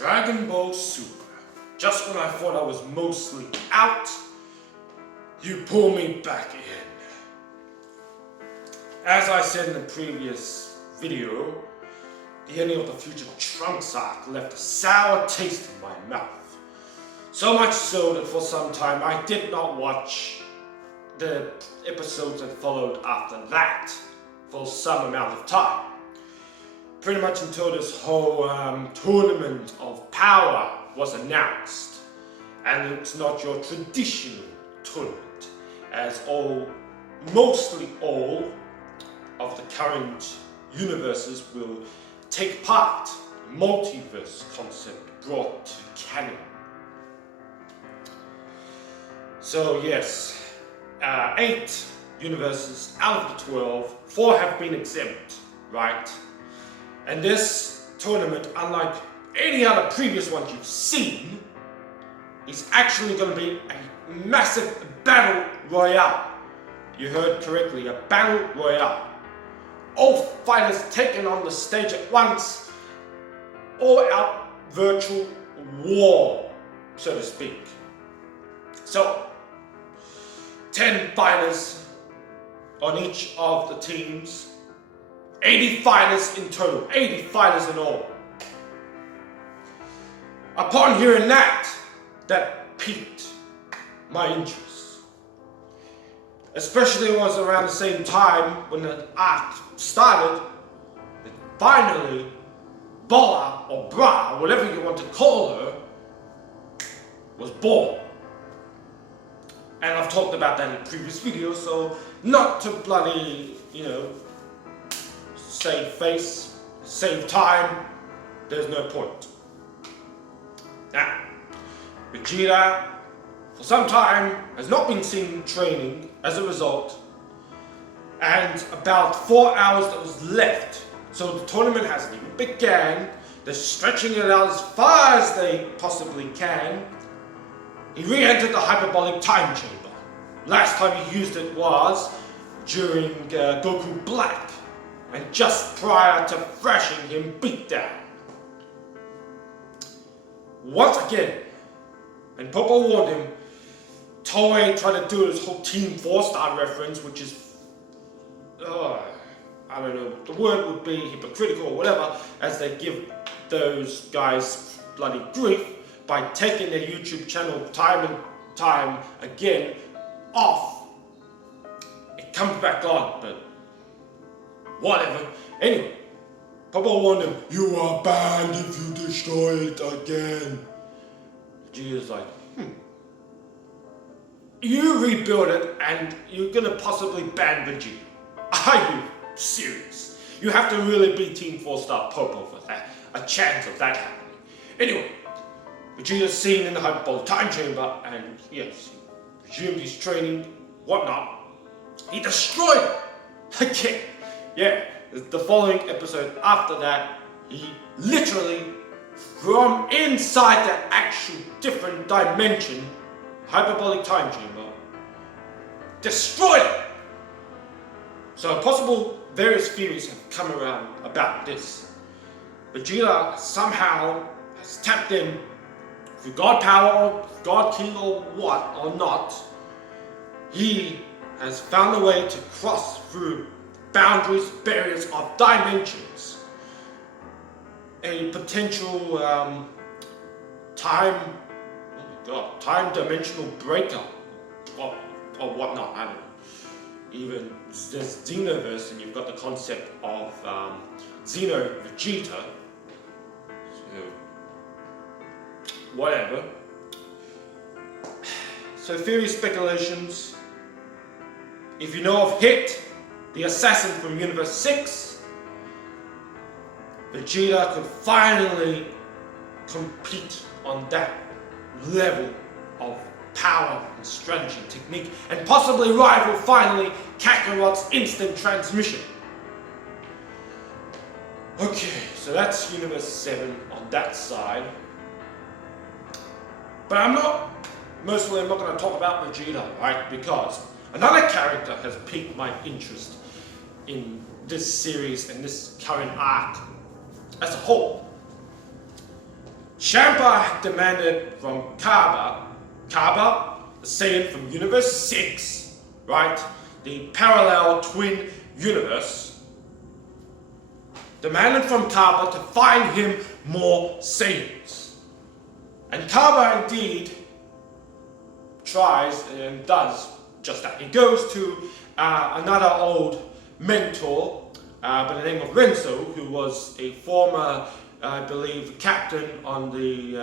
Dragon Ball Super. Just when I thought I was mostly out, you pull me back in. As I said in the previous video, the ending of the Future Trunks arc left a sour taste in my mouth. So much so that for some time I did not watch the episodes that followed after that for some amount of time. Pretty much until this whole tournament of power was announced. And it's not your traditional tournament, as mostly all of the current universes will take part in the multiverse concept brought to canon. So yes, 8 universes out of the 12, 4 have been exempt, right? And this tournament, unlike any other previous ones you've seen, is actually going to be a massive battle royale. You heard correctly, a battle royale. All fighters taken on the stage at once, all out virtual war, so to speak. So, 10 fighters on each of the teams, 80 fighters in total, 80 fighters in all. Upon hearing that piqued my interest. Especially it was around the same time when the arc started that finally Bola or Bra, whatever you want to call her, was born. And I've talked about that in previous videos, so not to bloody, save face, save time, there's no point. Now, Vegeta, for some time, has not been seen training as a result, and about 4 hours that was left, so the tournament hasn't even began, they're stretching it out as far as they possibly can. He re-entered the hyperbolic time chamber. Last time he used it was during Goku Black, and just prior to thrashing him beatdown. Once again, and Popo warned him, Toei tried to do this whole Team 4-star reference, which is, I don't know, the word would be hypocritical or whatever, as they give those guys bloody grief by taking their YouTube channel time and time again off. It comes back on, but whatever. Anyway, Papa warned him, you are banned if you destroy it again. Vegeta's like, You rebuild it and you're gonna possibly ban Vegeta. Are you serious? You have to really be Team 4-star Popo for that. A chance of that happening. Anyway, Vegeta's seen in the hyperbolic time chamber, and yes, he resumed his training, whatnot. He destroyed it again. Yeah, the following episode after that, he literally, from inside the actual different dimension, hyperbolic time chamber, destroyed it. So possible various theories have come around about this. Vegeta somehow has tapped in through God power or God King or what or not. He has found a way to cross through boundaries, barriers of dimensions. A potential time dimensional breakup or whatnot, I don't know. Even there's Xenoverse, and you've got the concept of Xeno Vegeta. So, whatever. So theory speculations. If you know of Hit, the assassin from Universe 6, Vegeta could finally compete on that level of power and strategy and technique, and possibly rival finally Kakarot's instant transmission. Okay, so that's Universe 7 on that side. But I'm not going to talk about Vegeta, right? Because another character has piqued my interest in this series and this current arc as a whole. Champa had demanded from Kaba, the Saiyan from Universe 6, right? The parallel twin universe, demanded from Kaba to find him more Saiyans. And Kaba indeed tries and does just that. He goes to another old mentor by the name of Renzo, who was a former, I believe, captain on the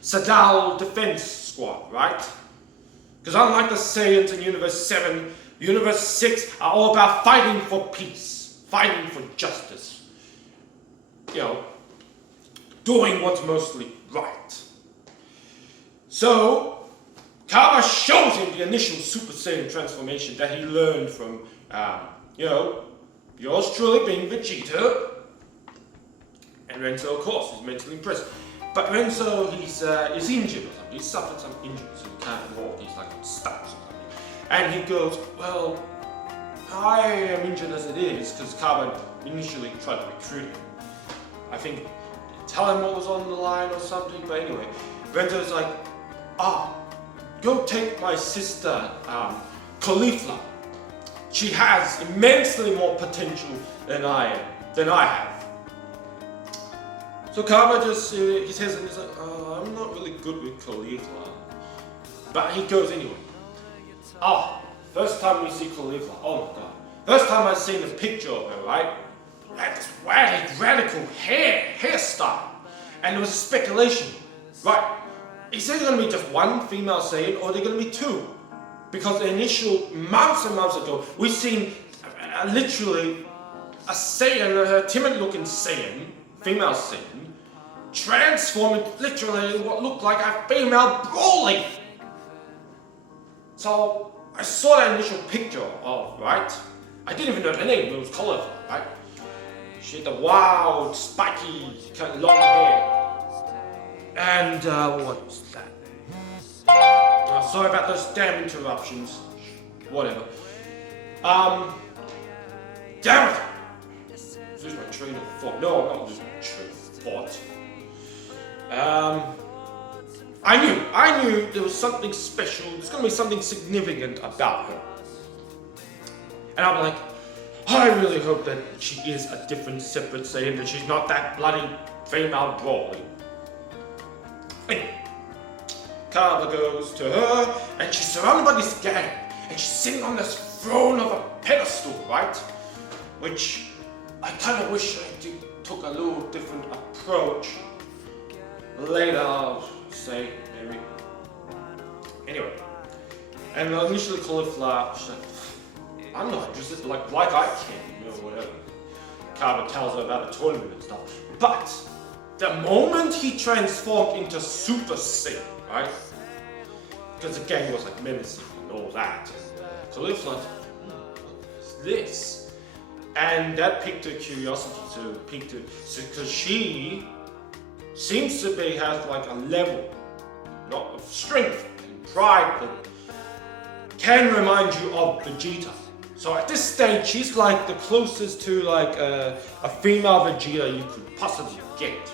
Sadal Defense Squad, right? Because unlike the Saiyans in Universe 7, Universe 6 are all about fighting for peace, fighting for justice. You know, doing what's mostly right. So, Kaba shows him the initial Super Saiyan transformation that he learned from, yours truly being Vegeta. And Renzo, of course, is mentally impressed. But Renzo, he's injured or something. He's suffered some injuries, so he can't walk. He's like stuck or something. And he goes, well, I am injured as it is, because Kaba initially tried to recruit him. I think, tell him what was on the line or something, but anyway. Renzo's like, go take my sister, Caulifla. She has immensely more potential than I have. So Kaba just, he says, and he's like, I'm not really good with Caulifla. But he goes anyway. First time we see Caulifla, oh my god. First time I've seen a picture of her, right? Had this radical hairstyle. And there was a speculation, right? Is there going to be just one female Saiyan, or are there going to be two? Because the initial months and months ago, we've seen literally a Saiyan, a timid-looking Saiyan, female Saiyan, transform into literally what looked like a female Broly. So I saw that initial picture of, right? I didn't even know her name, but it was Caulifla, right? She had the wild, spiky, kind of long hair. And what was that? Sorry about those damn interruptions. Whatever. Damn it! Lose my train of thought. No, I'm not losing my train of thought. I knew there was something special. There's gonna be something significant about her. And I'm like, I really hope that she is a different, separate Saiyan, that she's not that bloody female Broly. Anyway, Kaba goes to her, and she's surrounded by this gang, and she's sitting on this throne of a pedestal, right? Which I kind of wish I took a little different approach. Later, I'll say, maybe. Anyway, and initially Caulifla, she's like, I'm not interested, like I can, whatever. Kaba tells her about the tournament and stuff. But the moment he transformed into Super Saiyan, right? Because the gang was like menacing and all that. So Caulifla's like, what's this? And that piqued her curiosity, because she seems to has like a level, not of strength and pride, that can remind you of Vegeta. So at this stage, she's like the closest to like a female Vegeta you could possibly get.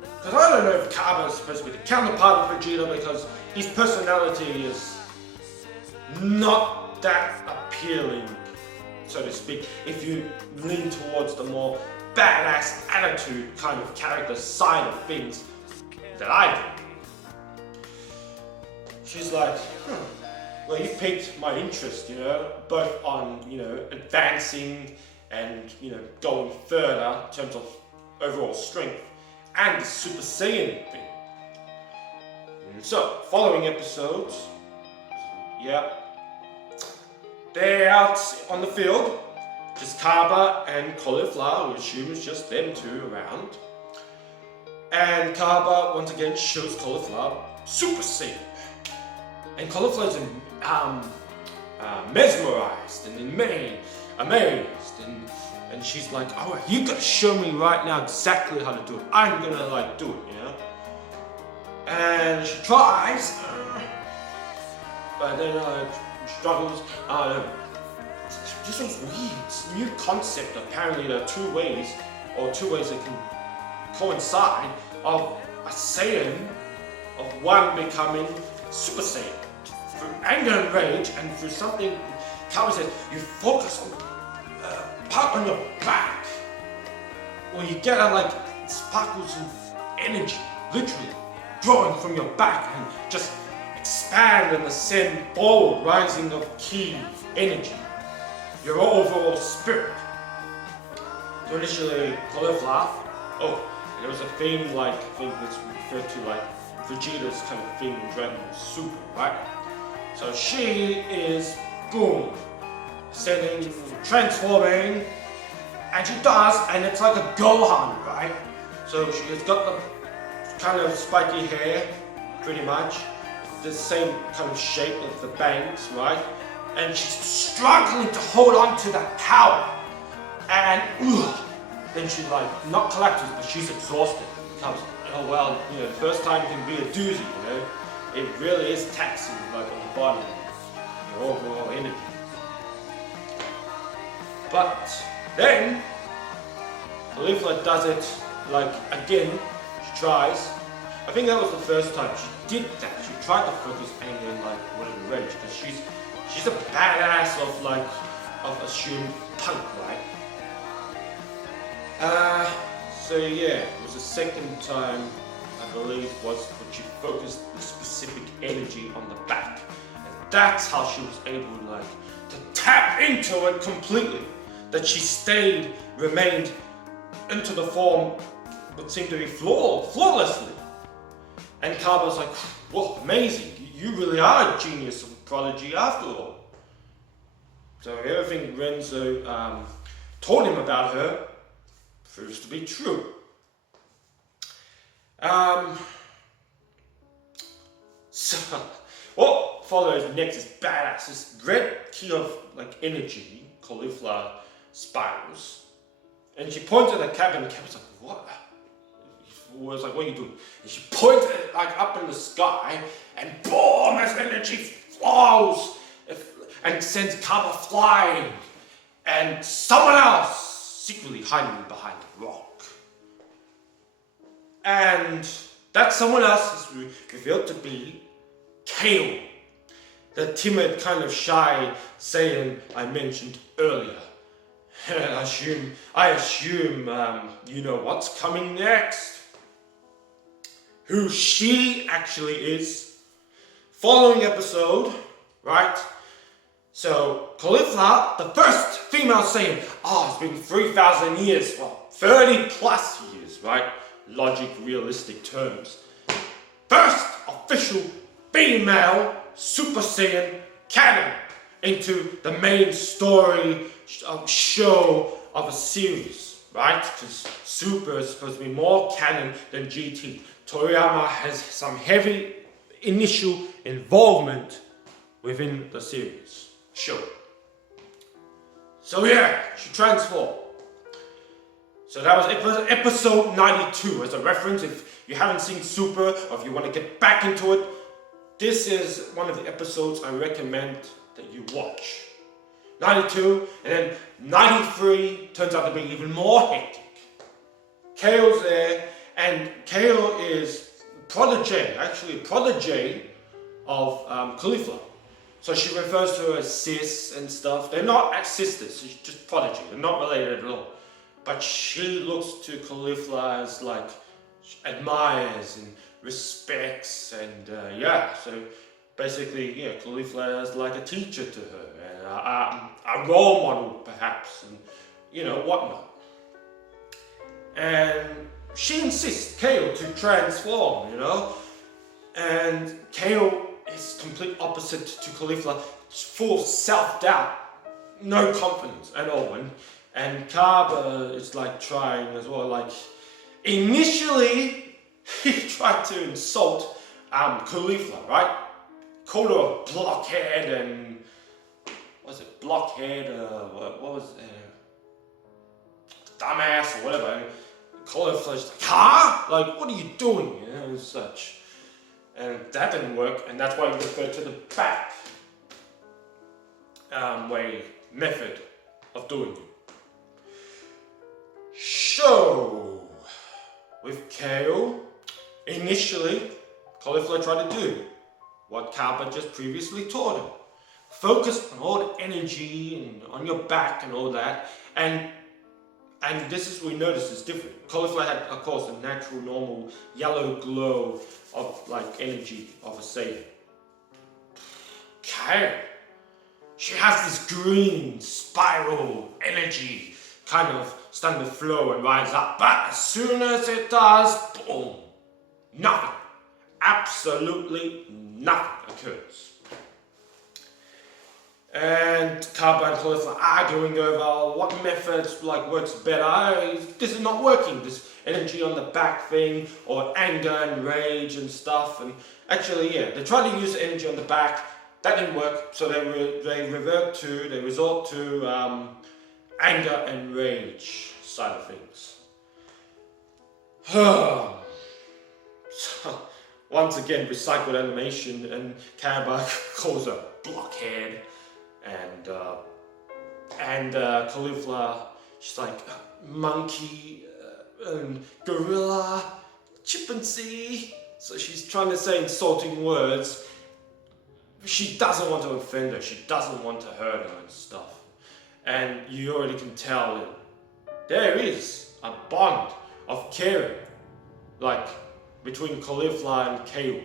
Because I don't know if Kaba is supposed to be the counterpart of Vegeta, because his personality is not that appealing, so to speak, if you lean towards the more badass attitude kind of character side of things that I do. She's like, well, you piqued my interest, both on, advancing and, going further in terms of overall strength and the Super Saiyan thing. So, following episodes, they're out on the field, just Kaba and Caulifla, we assume it's just them two around. And Kaba, once again, shows Caulifla Super Saiyan. And Caulifla is mesmerized and amazed, and she's like, oh, you gotta show me right now exactly how to do it. I'm gonna do it, And she tries, but then struggles. This was weird. It's a new concept. Apparently there are two ways that can coincide. of a Saiyan, of one becoming Super Saiyan. Through anger and rage, and through something, Calvin says, you focus on part on your back, where you get like sparkles of energy, literally drawing from your back and just expand and ascend forward, rising of ki energy, your overall spirit. So initially, Caulifla, and it was a theme like, I think it's referred to like Vegeta's kind of theme in Dragon Ball Super, right? So she is, boom, ascending, transforming, and she does, and it's like a Gohan, right? So she has got the kind of spiky hair, pretty much, the same kind of shape of the bangs, right? And she's struggling to hold on to that power. And then she like, not collapses, but she's exhausted. Becomes, oh well, the first time can be a doozy, It really is taxing like on the body, your overall energy. But then, Caulifla does it like again, she tries. I think that was the first time she did that. She tried to focus anger and like whatever rage, because she's a badass of assumed punk, right? So yeah, it was the second time, I believe, was when she focused the specific energy on the back. And that's how she was able to tap into it completely. That she remained into the form what seemed to be flawlessly. And Kaba was like, whoa, amazing, you really are a genius of Prodigy after all. So everything Renzo told him about her proves to be true. So what follows next is badass. This red key of like energy, Caulifla spirals, and she pointed at Cap, and Cap was like, what? He was like, what are you doing? And she pointed it like up in the sky, and boom, as energy flows and sends Kaba flying, and someone else secretly hiding behind a rock. And that someone else is revealed to be Kale, the timid, kind of shy Saiyan I mentioned earlier. I assume you know what's coming next. Who she actually is. Following episode, right? So, Caulifla, the first female Saiyan. It's been 3,000 years, well, 30 plus years, right? Logic, realistic terms. First official female Super Saiyan canon into the main story show of a series, right? Because Super is supposed to be more canon than GT. Toriyama has some heavy initial involvement within the series. Sure. So yeah, she transformed. So that was episode 92. As a reference, if you haven't seen Super, or if you want to get back into it, this is one of the episodes I recommend that you watch. 92, and then 93 turns out to be even more hectic. Kale's there, and Kale is actually a prodigy of Caulifla. So she refers to her as sis and stuff. They're not sisters, she's just Prodigy. They're not related at all. But she looks to Caulifla as like, she admires and respects, and so basically, Caulifla is like a teacher to her, and a role model perhaps, and whatnot. And she insists Kale to transform, and Kale is complete opposite to Caulifla, full of self-doubt, no confidence at all, and Kaba is like trying as well. Like initially, he tried to insult Caulifla, right? Called her a blockhead and what was it? Dumbass or whatever. And Caulifla's like, huh? Like, what are you doing? And such. And that didn't work, and that's why we refer to the back method of doing it. So, with Kale, Initially, Caulifla tried to do what Kappa just previously taught him. Focus on all the energy and on your back and all that. And this is we notice is different. Caulifla had, of course, a natural, normal yellow glow of like energy of a Saiyan. Okay. She has this green spiral energy kind of starting to flow and rise up. But as soon as it does, boom, nothing. Absolutely nothing occurs. And Kappa and Caulifla are arguing over what methods like works better. This is not working. This energy on the back thing, or anger and rage and stuff. And actually, yeah, they tried to use energy on the back. That didn't work. So they resort to anger and rage side of things. So, once again, recycled animation, and Kappa calls her blockhead. And Caulifla, she's like monkey and gorilla, chimpanzee. So she's trying to say insulting words. She doesn't want to offend her. She doesn't want to hurt her and stuff. And you already can tell that there is a bond of caring, like between Caulifla and Kale.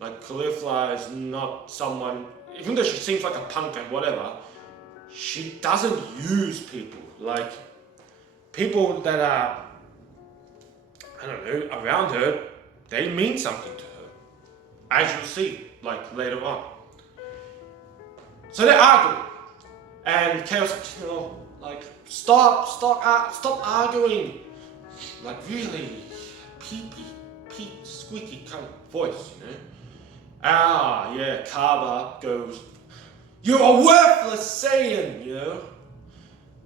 Like Caulifla is not someone. Even though she seems like a punk and whatever, she doesn't use people. Like, people that are, I don't know, around her, they mean something to her. As you'll see, like, later on. So they argue. And Chaos, like, stop arguing. Like, really squeaky kind of voice, Ah, yeah, Kappa goes, "You're a worthless Saiyan,"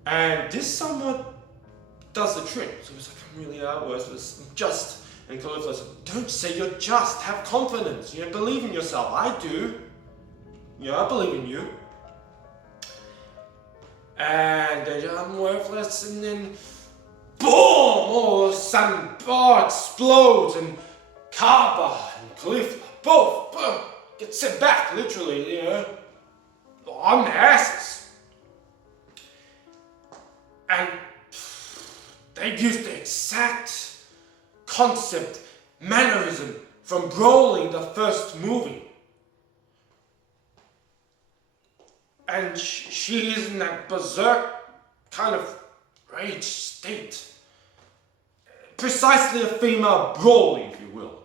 And this somewhat does the trick. So it's like, I'm really worthless, I'm just. And Caulifla says, don't say you're just, have confidence, believe in yourself. I do. I believe in you. And then I'm worthless, and then boom! All of a sudden, explodes, and Kappa and Caulifla both get sent back, literally, on their asses. And they used the exact concept, mannerism from Broly, the first movie. And she is in that berserk kind of rage state. Precisely a female Broly, if you will.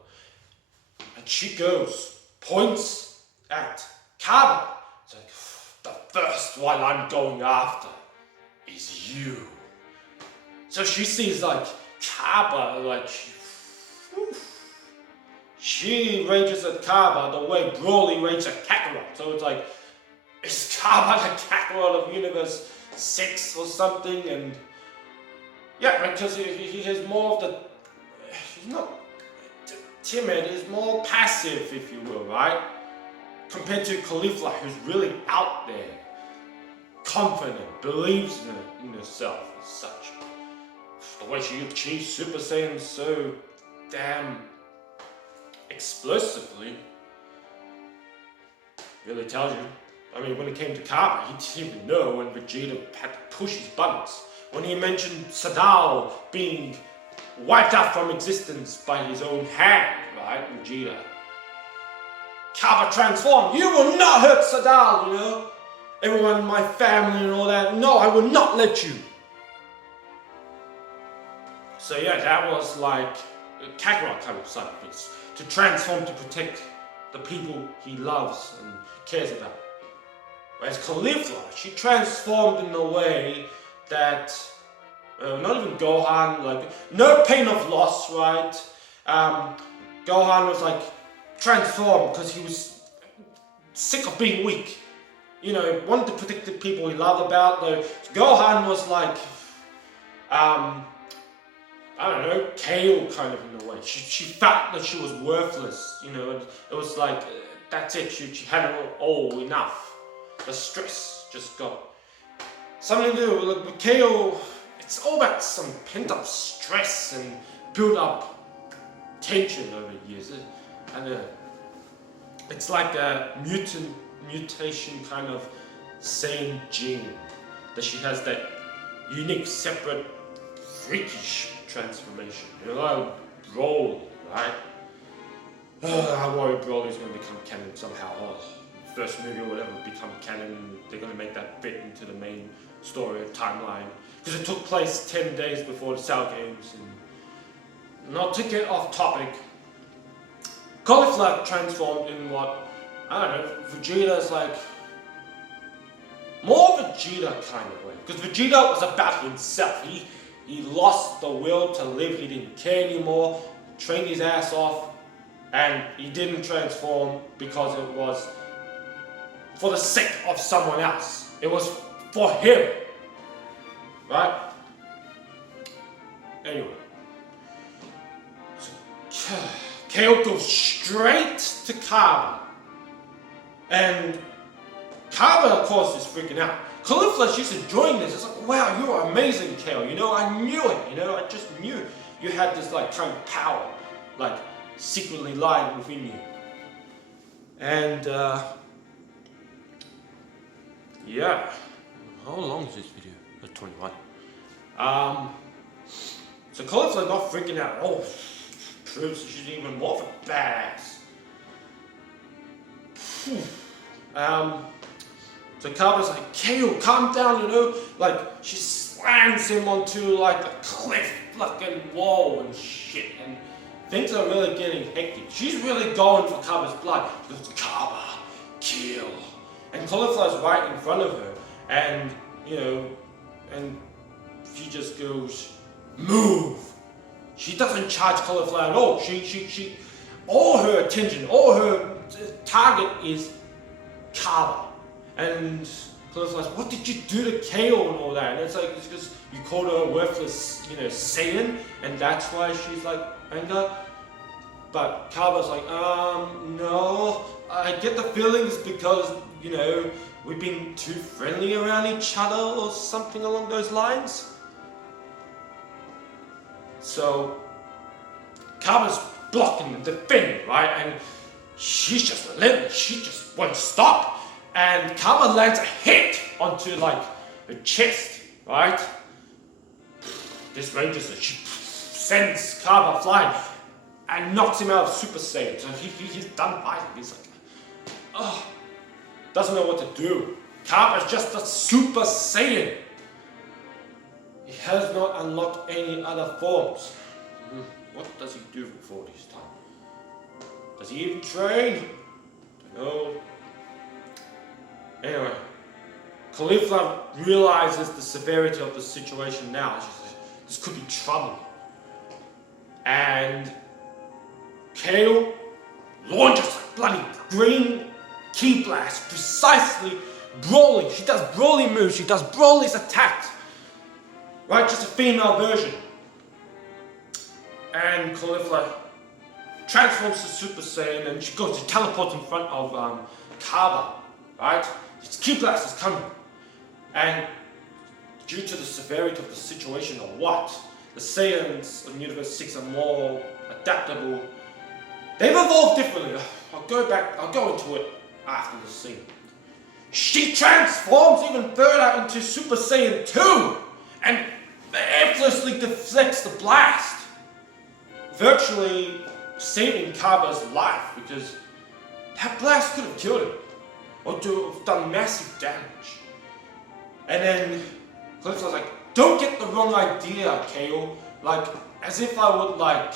And she goes, points at Kappa. It's like, the first one I'm going after is you. So she sees like Kappa, like she rages at Kappa the way Broly rages at Kakarot. So it's like, is Kappa the Kakarot of Universe 6 or something? And yeah, because he has more of the, he's not timid, he's more passive, if you will, right? Compared to Caulifla, who's really out there, confident, believes in herself as such. The way she achieves Super Saiyan so damn explosively really tells you. I mean, when it came to Kappa, he didn't even know when Vegeta had to push his buttons. When he mentioned Sadao being wiped out from existence by his own hand, right, Vegeta. Kappa transformed. You will not hurt Sadao, Everyone in my family and all that. No, I will not let you. So yeah, that was like a Kakarot kind of side of things. To transform to protect the people he loves and cares about. Whereas Caulifla, she transformed in a way that, not even Gohan, like, no pain of loss, right? Gohan was like, transformed because he was sick of being weak. Wanted to protect the people he loved about, though. Gohan was like, I don't know, Kale kind of in a way. She felt that she was worthless, it was like, that's it, she had it all enough. The stress just got something to do with Kale. It's all about some pent-up stress and build-up tension over years. And it's like a mutation kind of Saiyan gene, that she has that unique, separate, freakish transformation. You know, Broly, right? I worry Broly's going to become canon somehow. First movie or whatever become canon. They're going to make that fit into the main story timeline, because it took place 10 days before the Cell Games. And not to get off topic, Caulifla transformed in what, I don't know, Vegeta's like more Vegeta kind of way, because Vegeta was about himself. He lost the will to live. He didn't care anymore, trained his ass off, and he didn't transform because it was for the sake of someone else. It was for him, right? Anyway, so Kale goes straight to Kaba, and Kaba, of course, is freaking out. Caulifla, she's enjoying this. It's like, wow, you're amazing, Kale. You know, I knew it. You know, I just knew you had this like kind of power, like secretly lying within you. And yeah, how long is this video? 21. So Caulifla's not freaking out. Oh, proves she's even more of a badass. So Kaba's like, Kale, calm down, you know? Like, she slams him onto like a cliff fucking wall and shit, and things are really getting hectic. She's really going for Kaba's blood. She goes, Kaba, kill. And Caulifla's right in front of her, and, you know, and she just goes, move. She doesn't charge Caulifla at all. She, all her attention, all her target is Kaba. And Caulifla's like, what did you do to Kale and all that? And it's like, it's because you called her a worthless, you know, Saiyan, and that's why she's like, anger. But Kaba's like, no, I get the feelings because, you know, we've been too friendly around each other or something along those lines. So Kaba's blocking and defending, right? And she's just relentless. She just won't stop. And Kaba lands a hit onto like her chest, right? This ranges her. She sends Kaba flying and knocks him out of Super Saiyan. So he's done fighting. He's like, oh, doesn't know what to do. Kaba's just a Super Saiyan. He has not unlocked any other forms. What does he do before this time? Does he even train? Don't know. Anyway, Caulifla realizes the severity of the situation now. She's like, this could be trouble. And Kale launches a bloody green ki blast, precisely Broly. She does Broly moves, she does Broly's attacks. Right, just a female version. And Caulifla transforms to Super Saiyan, and she teleports in front of Kaba, right? This ki blast is coming. And due to the severity of the situation or what, the Saiyans of Universe 6 are more adaptable. They've evolved differently. I'll go into it after the scene. She transforms even further into Super Saiyan 2 and effortlessly deflects the blast, virtually saving Kaba's life, because that blast could have killed him or done massive damage. And then Caulifla's like, don't get the wrong idea, Kale. Like, as if I would, like,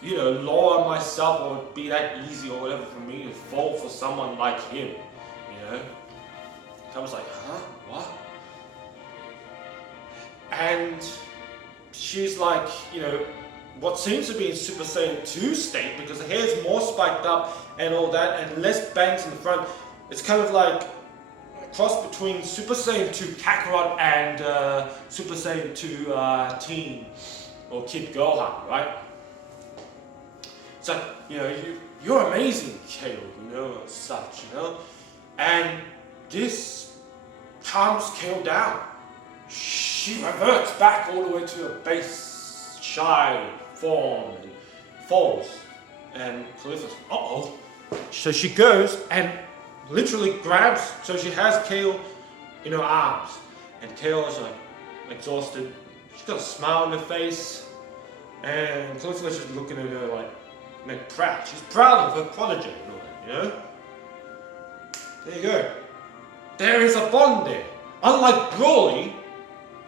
you know, lower myself, or it'd be that easy or whatever for me to fall for someone like him, you know? Kaba's like, huh? What? And she's like, you know, what seems to be in Super Saiyan 2 state, because the hair's more spiked up and all that, and less bangs in the front. It's kind of like a cross between Super Saiyan 2 Kakarot and Super Saiyan 2 Teen or Kid Gohan, right? It's like, you know, you're amazing, Kale, you know, and such, you know? And this calms Kale down. She reverts back all the way to her base, shy form, and falls, and Caulifla's, uh-oh. So she goes and literally grabs, so she has Kale in her arms, and Kale is like exhausted. She's got a smile on her face, and Caulifla's just looking at her like proud. She's proud of her prodigy, you know? There you go. There is a bond there. Unlike Broly,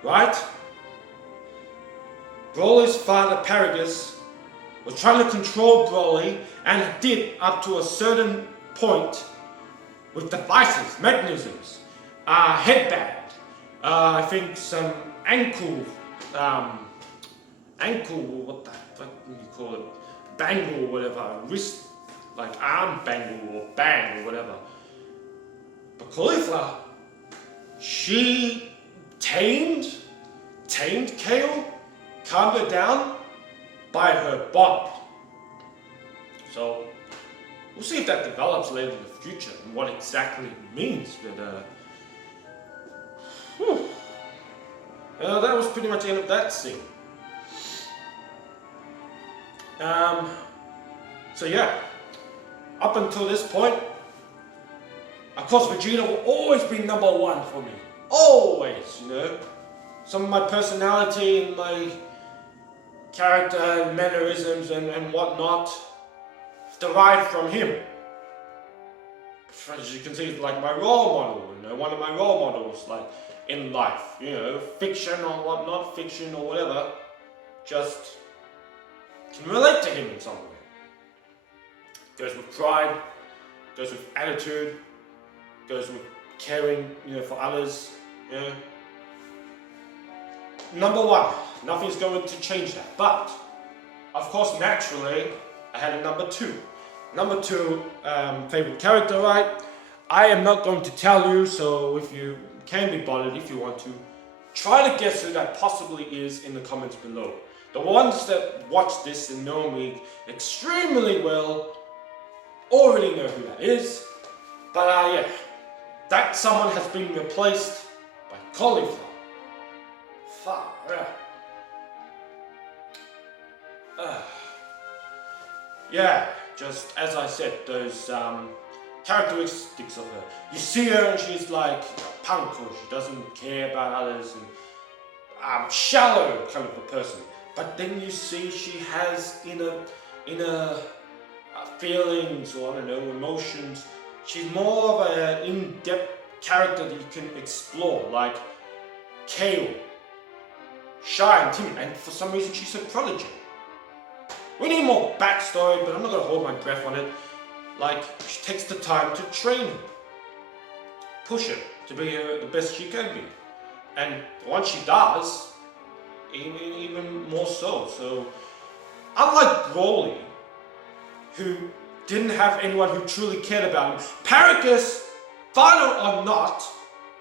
right? Broly's father, Paragus, was trying to control Broly, and did up to a certain point with devices, mechanisms, headband, I think some ankle, what the fuck do you call it? Bangle or whatever, wrist, like arm bangle or bang or whatever. But Caulifla, she tamed Kale, calmed her down by her bond. So we'll see if that develops later in the future and what exactly it means. But that was pretty much the end of that scene. So yeah, up until this point, of course, Vegeta will always be number one for me. Always, you know. Some of my personality and my character and mannerisms and whatnot derived from him. As you can see, it's like my role model, you know, one of my role models, like in life, you know, fiction or whatnot, fiction or whatever, just can relate to him in some way. Goes with pride, goes with attitude, goes with caring, you know, for others, you know. Number one, nothing's going to change that. But, of course, naturally, I had a number two. Number two, favorite character, right? I am not going to tell you, so if you can be bothered, if you want to, try to guess who that possibly is in the comments below. The ones that watch this and know me extremely well already know who that is. But yeah, that someone has been replaced by Caulifla. Far yeah, just as I said, those characteristics of her. You see her and she's like a punk, or she doesn't care about others, and shallow kind of a person. But then you see she has inner feelings, or I don't know, emotions. She's more of an in-depth character that you can explore, like Kale, shy and timid, and for some reason she's a prodigy. We need more backstory, but I'm not going to hold my breath on it. Like, she takes the time to train her, push her to be the best she can be. And once she does, even more so. So, unlike Broly, who didn't have anyone who truly cared about him, Paragus, final or not,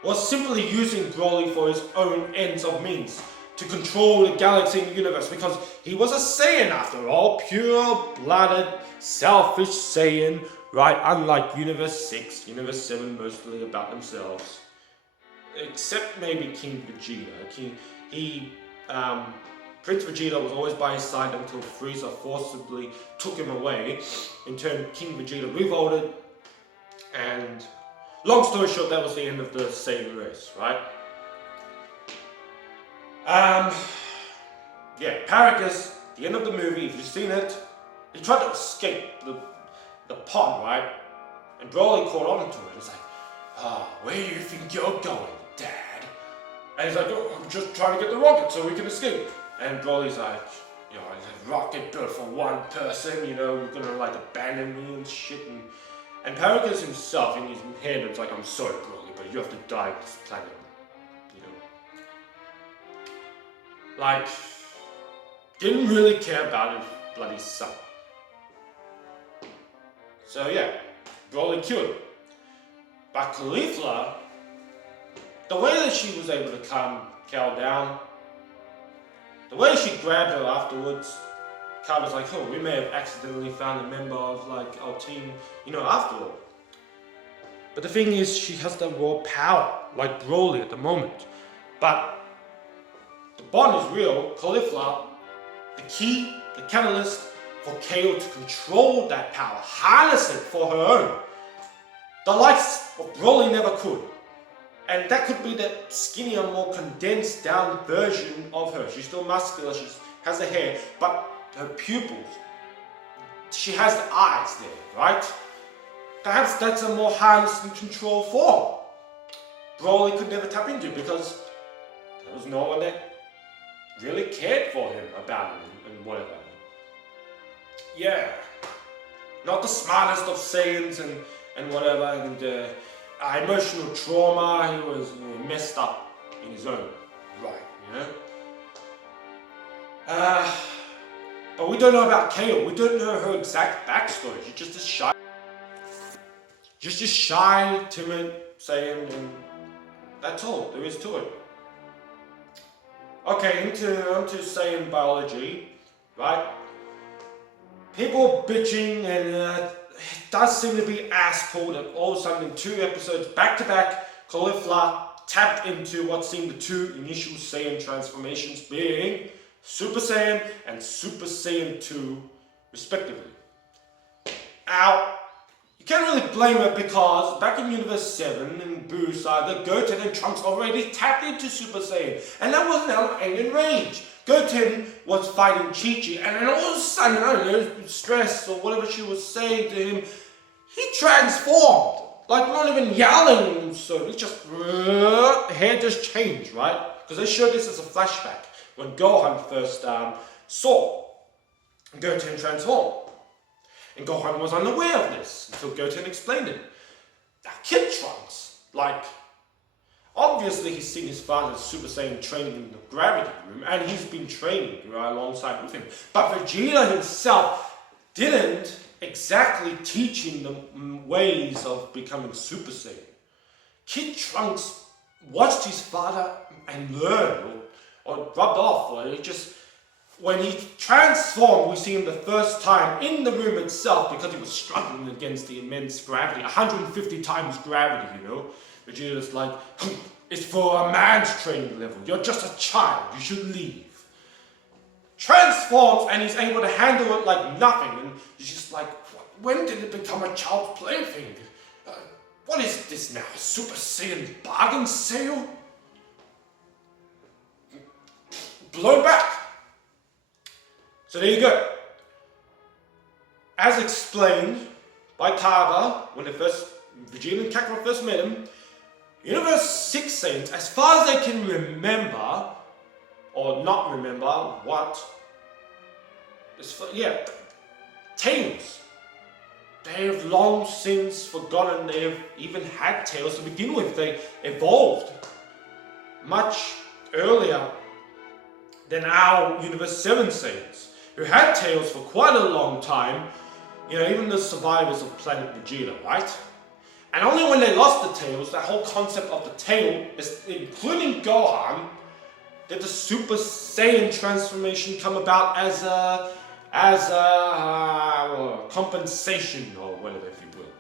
was simply using Broly for his own ends of means to control the galaxy and the universe, because he was a Saiyan after all, pure-blooded, selfish Saiyan, right? Unlike Universe 6, Universe 7 mostly about themselves. Except maybe King Vegeta. Prince Vegeta was always by his side until Frieza forcibly took him away. In turn, King Vegeta revolted, and long story short, that was the end of the Saiyan race, right? Yeah, Paragus, the end of the movie, if you've seen it, he tried to escape the pond, right? And Broly caught on to it. He's like, where do you think you're going, Dad? And he's like, oh, I'm just trying to get the rocket so we can escape. And Broly's like, you know, the rocket built for one person, you know, you're gonna like abandon me and shit. And Paragus himself, in his head, it's like, I'm sorry, Broly, but you have to die on this planet. Like, didn't really care about his bloody son. So yeah, Broly killed him. But Caulifla, the way that she was able to calm Cal down, the way she grabbed her afterwards, Cal was like, oh, we may have accidentally found a member of like our team, you know, after all. But the thing is, she has the raw power, like Broly at the moment. But the bond is real. Caulifla, the key, the catalyst for Kale to control that power, harness it for her own. The likes of Broly never could. And that could be the skinnier, more condensed down version of her. She's still muscular, she has the hair, but her pupils, she has the eyes there, right? Perhaps that's a more harnessed and controlled form Broly could never tap into because there was no one that really cared for him about him and whatever. Yeah, not the smartest of Saiyans and whatever, and emotional trauma, he was messed up in his own right, But we don't know about Kale. We don't know her exact backstory. She's just a shy, timid Saiyan, and that's all there is to it. Okay, onto Saiyan biology, right? People bitching, and it does seem to be ass-pulled that all of a sudden in 2 episodes back-to-back, Caulifla tapped into what seemed the 2 initial Saiyan transformations, being Super Saiyan and Super Saiyan 2 respectively. Now, you can't really blame it because back in Universe 7 in Boo's side, Goten and Trunks already tapped into Super Saiyan, and that wasn't out of anger and rage. Goten was fighting Chi-Chi, and then all of a sudden, I don't know, stress or whatever she was saying to him, he transformed. Like, not even yelling, so he just, hair just changed, right? Because they showed this as a flashback when Gohan first saw Goten transform. And Gohan was unaware of this until Goten explained it. Now, Kid Trunks, like, obviously he's seen his father Super Saiyan training in the gravity room, and he's been training alongside with him. But Vegeta himself didn't exactly teach him the ways of becoming Super Saiyan. Kid Trunks watched his father and learned, or rubbed off, or he just, when he transformed, we see him the first time in the room itself because he was struggling against the immense gravity, 150 times gravity, Vegeta's like, it's for a man's training level. You're just a child. You should leave. Transforms and he's able to handle it like nothing. And he's just like, when did it become a child's plaything? What is this now? Super Saiyan bargain sale? Blown back. So there you go. As explained by Kaba when Vegeta and Kakarot first met him, Universe 6 Saiyans, as far as they can remember, or not remember, tails. They have long since forgotten they have even had tails to begin with. They evolved much earlier than our Universe 7 Saiyans, who had tails for quite a long time, even the survivors of Planet Vegeta, right? And only when they lost the tails, that whole concept of the tail, including Gohan, did the Super Saiyan transformation come about as a compensation or whatever, if you will.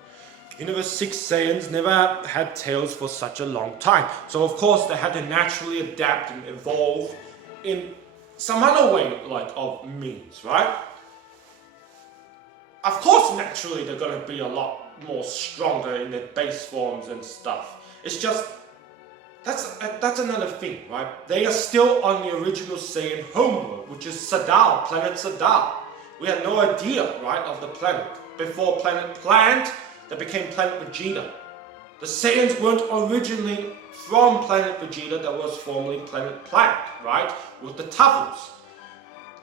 Universe 6 Saiyans never had tails for such a long time. So of course they had to naturally adapt and evolve in some other way of means, right? Of course naturally they're going to be a lot more stronger in their base forms and stuff. It's just, that's another thing, right? They are still on the original Saiyan homeworld, which is Sadal, planet Sadal. We had no idea, right, of the planet. Before Planet Plant, they became Planet Vegeta. The Saiyans weren't originally from Planet Vegeta, that was formerly Planet Plant, right, with the Tuffles.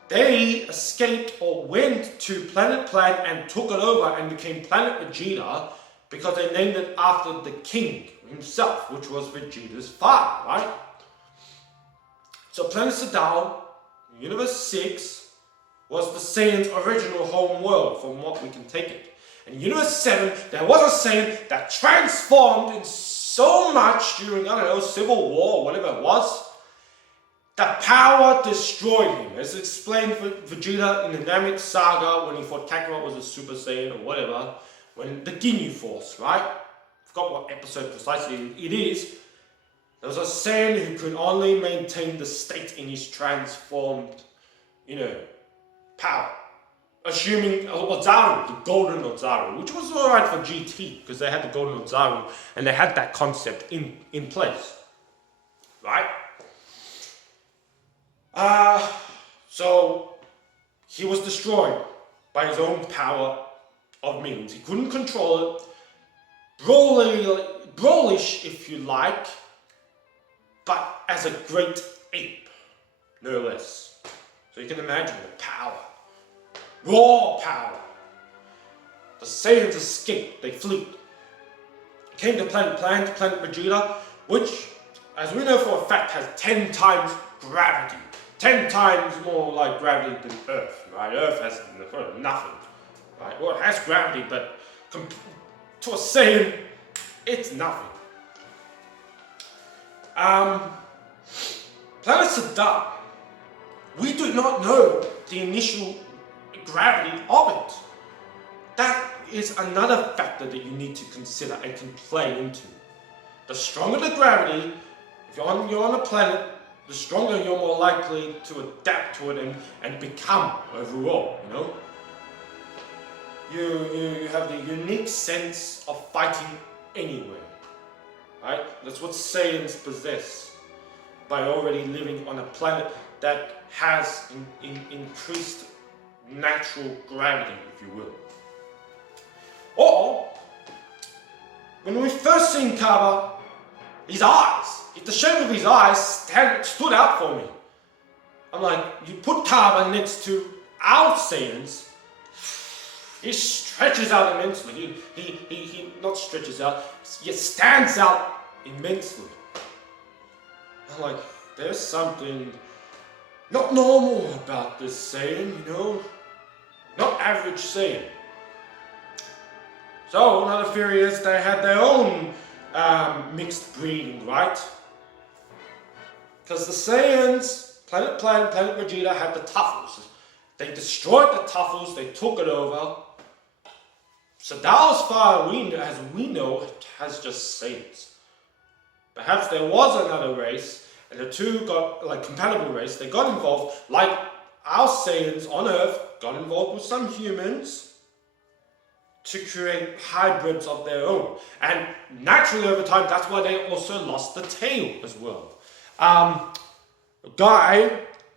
They escaped or went to Planet Plant and took it over and became Planet Vegeta because they named it after the king himself, which was Vegeta's father, right? So Planet Sadal, Universe 6, was the Saiyan's original home world, from what we can take it. In Universe 7, there was a Saiyan that transformed in so much during, Civil War, or whatever it was. The power destroyed him. As explained for Vegeta in the Namek Saga when he thought Kakarot was a Super Saiyan or whatever, when the Ginyu Force, right? Forgot what episode precisely it is. There was a Saiyan who could only maintain the state in his transformed, power. assuming Ozaru, the golden Ozaru, which was alright for GT because they had the golden Ozaru and they had that concept in place, right? So he was destroyed by his own power of means. He couldn't control it. Brawlish, if you like, but as a great ape, no less. So you can imagine the power. Raw power. The Saiyans escaped, they fled. Came to planet Vegeta, which, as we know for a fact, has 10 times gravity. 10 times more like gravity than Earth, right? Earth has nothing, right? Well, it has gravity, but to a Saiyan, it's nothing. Planet Saddam, we do not know the initial gravity of it. That is another factor that you need to consider and can play into. The stronger the gravity, if you're on a planet, the stronger you're more likely to adapt to it and become overall, you know? You have the unique sense of fighting anywhere, right? That's what Saiyans possess by already living on a planet that has increased natural gravity, if you will. Or, when we first seen Kaba, his eyes, the shape of his eyes stood out for me. I'm like, you put Kaba next to our Saiyans, he stretches out immensely. He not stretches out, he stands out immensely. I'm like, there's something not normal about this Saiyan, you know? Not average Saiyan. So, another theory is they had their own mixed breeding, right? Because the Saiyans, Planet Vegeta, had the Tuffles. They destroyed the Tuffles, they took it over. Sadao, as far as we know, has just Saiyans. Perhaps there was another race, and the two got, like, compatible race, they got involved, like our Saiyans on Earth got involved with some humans to create hybrids of their own. And naturally over time, that's why they also lost the tail as well.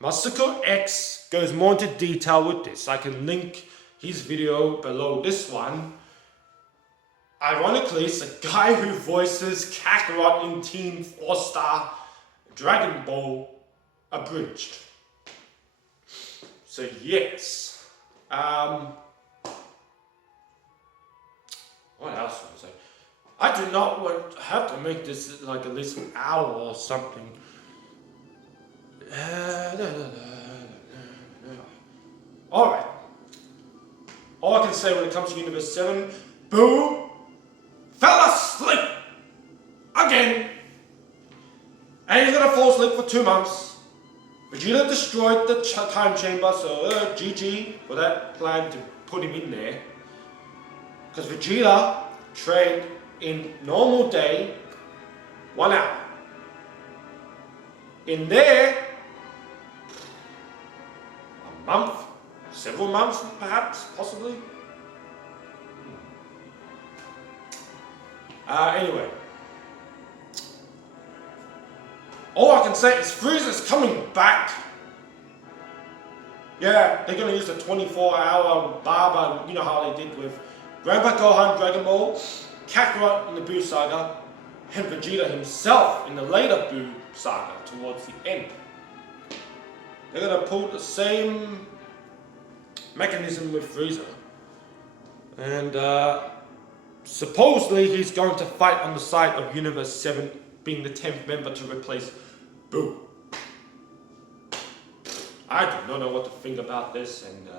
MasakoX goes more into detail with this. I can link his video below this one. Ironically, it's a guy who voices Kakarot in Team 4-Star Dragon Ball Abridged. So yes. What else was I say? I do not want to have to make this like at least an hour or something. Alright. All I can say when it comes to Universe 7, Boo fell asleep again. And he's gonna fall asleep for 2 months. Vegeta destroyed the time chamber, so GG for that plan to put him in there. Because Vegeta trained in normal day 1 hour. In there, a month, several months perhaps, possibly. Anyway. All I can say is Frieza's coming back. Yeah, they're gonna use the 24-hour Barber, you know how they did with Grandpa Gohan, Dragon Ball, Kakarot in the Buu Saga, and Vegeta himself in the later Buu Saga towards the end. They're gonna pull the same mechanism with Frieza. And supposedly he's going to fight on the side of Universe 7, being the 10th member to replace Buu. I do not know what to think about this, and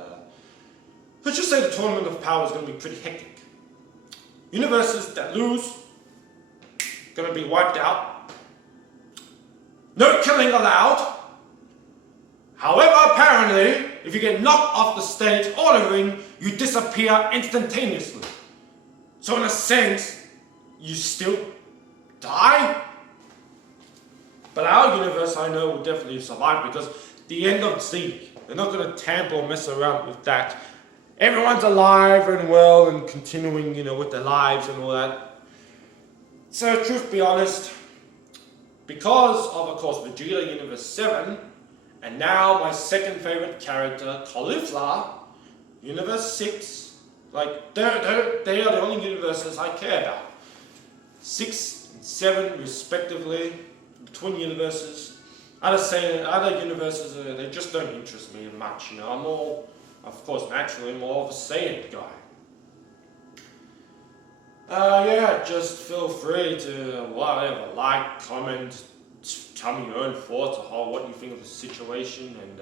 let's just say the Tournament of Power is going to be pretty hectic. Universes that lose, going to be wiped out. No killing allowed. However, apparently, if you get knocked off the stage or the ring, you disappear instantaneously. So in a sense, you still die. But our universe, I know, will definitely survive because the end of Z, they're not going to tamper or mess around with that. everyone's alive and well and continuing, with their lives and all that. So, truth be honest, because of course, Vegeta Universe 7, and now my second favorite character, Caulifla, Universe 6, like, they are the only universes I care about. 6 and 7, respectively, twin universes. Other universes, they just don't interest me much, I'm more, of course, naturally more of a Saiyan guy. Just feel free to whatever, like, comment, tell me your own thoughts on what you think of the situation, and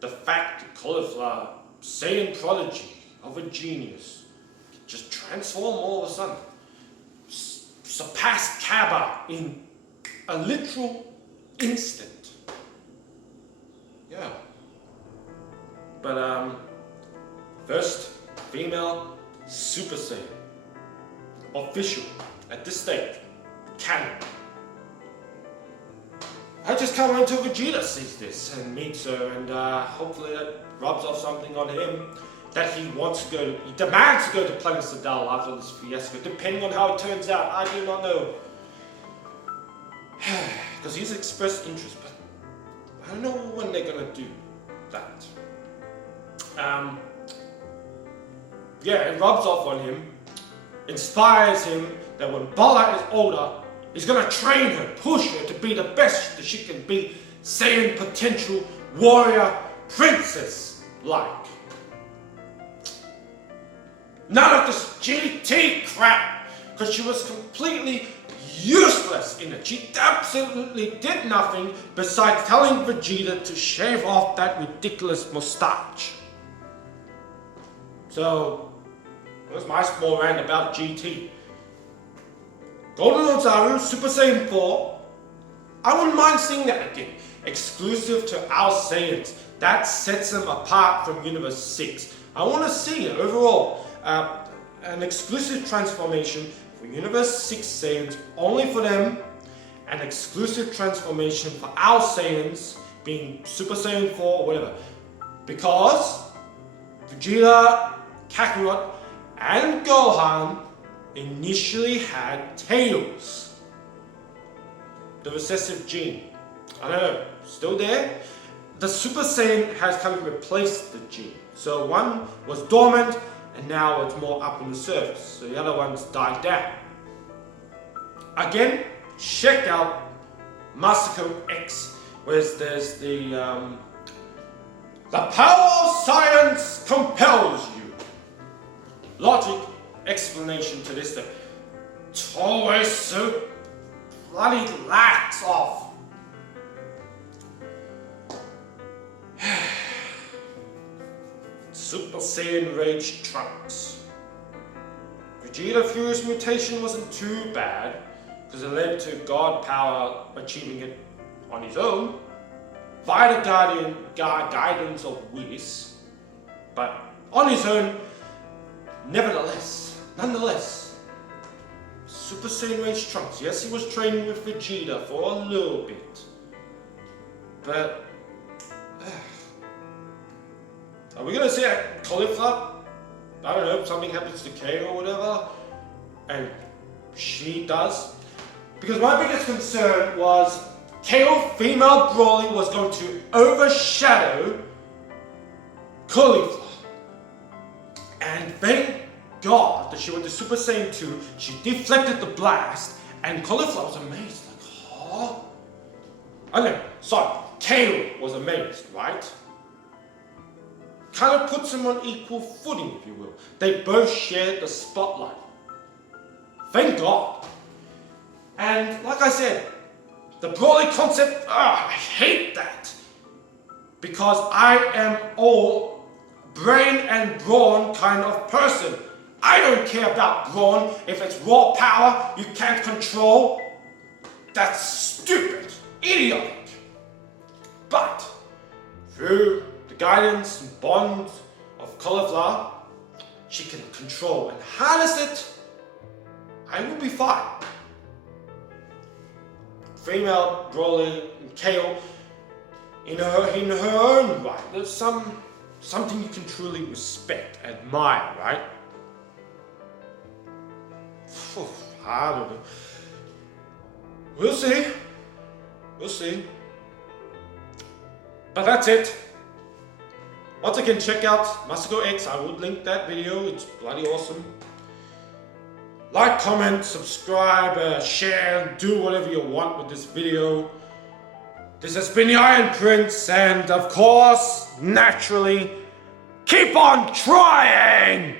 the fact that Caulifla, Saiyan Prodigy of a genius, just transform all of a sudden, surpass Kaba in a literal instant. Yeah. But first female Super Saiyan. Official at this stage. Canon. I just can't wait until Vegeta sees this and meets her, and hopefully that rubs off something on him that he demands to go to Planet Sadal after this fiasco, depending on how it turns out. I do not know. Because he's expressed interest, but I don't know when they're gonna do that. It rubs off on him, inspires him that when Bala is older, he's gonna train her, push her to be the best that she can be, Saiyan potential warrior princess like. None of this GT crap, because she was completely useless in it. She absolutely did nothing besides telling Vegeta to shave off that ridiculous mustache. So, that's my small rant about GT. Golden Ozaru, Super Saiyan 4, I wouldn't mind seeing that again. Exclusive to our Saiyans. That sets them apart from Universe 6. I want to see it overall. An exclusive transformation for Universe 6 Saiyans, only for them. An exclusive transformation for our Saiyans, being Super Saiyan 4 or whatever. Because Vegeta, Kakarot, and Gohan initially had tails. The recessive gene. I don't know, still there? The Super Saiyan has kind of replaced the gene. So one was dormant, and now it's more up on the surface. So the other one's died down. Again, check out MasakoX, where there's the power of science compels you. Logic, explanation to this thing. It's always so bloody lax off. Super Saiyan Rage Trunks. Vegeta Furious Mutation wasn't too bad, because it led to God Power achieving it on his own, via the guidance of Whis, but on his own, nonetheless, Super Saiyan Rage Trunks, yes, he was training with Vegeta for a little bit, but are we gonna see a Caulifla? I don't know, something happens to Kay or whatever, and she does? Because my biggest concern was KO female Broly was going to overshadow Caulifla. And thank God that she went to Super Saiyan 2, she deflected the blast, and Caulifla was amazed, like, huh? I know, sorry, KO was amazed, right? Kind of puts them on equal footing, if you will. They both shared the spotlight. Thank God. And like I said, the Broly concept, I hate that. Because I am all brain and brawn kind of person. I don't care about brawn. If it's raw power you can't control, that's stupid, idiotic. But through the guidance and bond of Caulifla, she can control and harness it, I will be fine. Female Broly and Kale, in her own right, there's some something you can truly respect, admire, right? I don't know. We'll see. We'll see. But that's it. Once again, check out MasakoX. I will link that video. It's bloody awesome. Like, comment, subscribe, share, do whatever you want with this video. This has been the Iron Prince, and of course, naturally, keep on trying!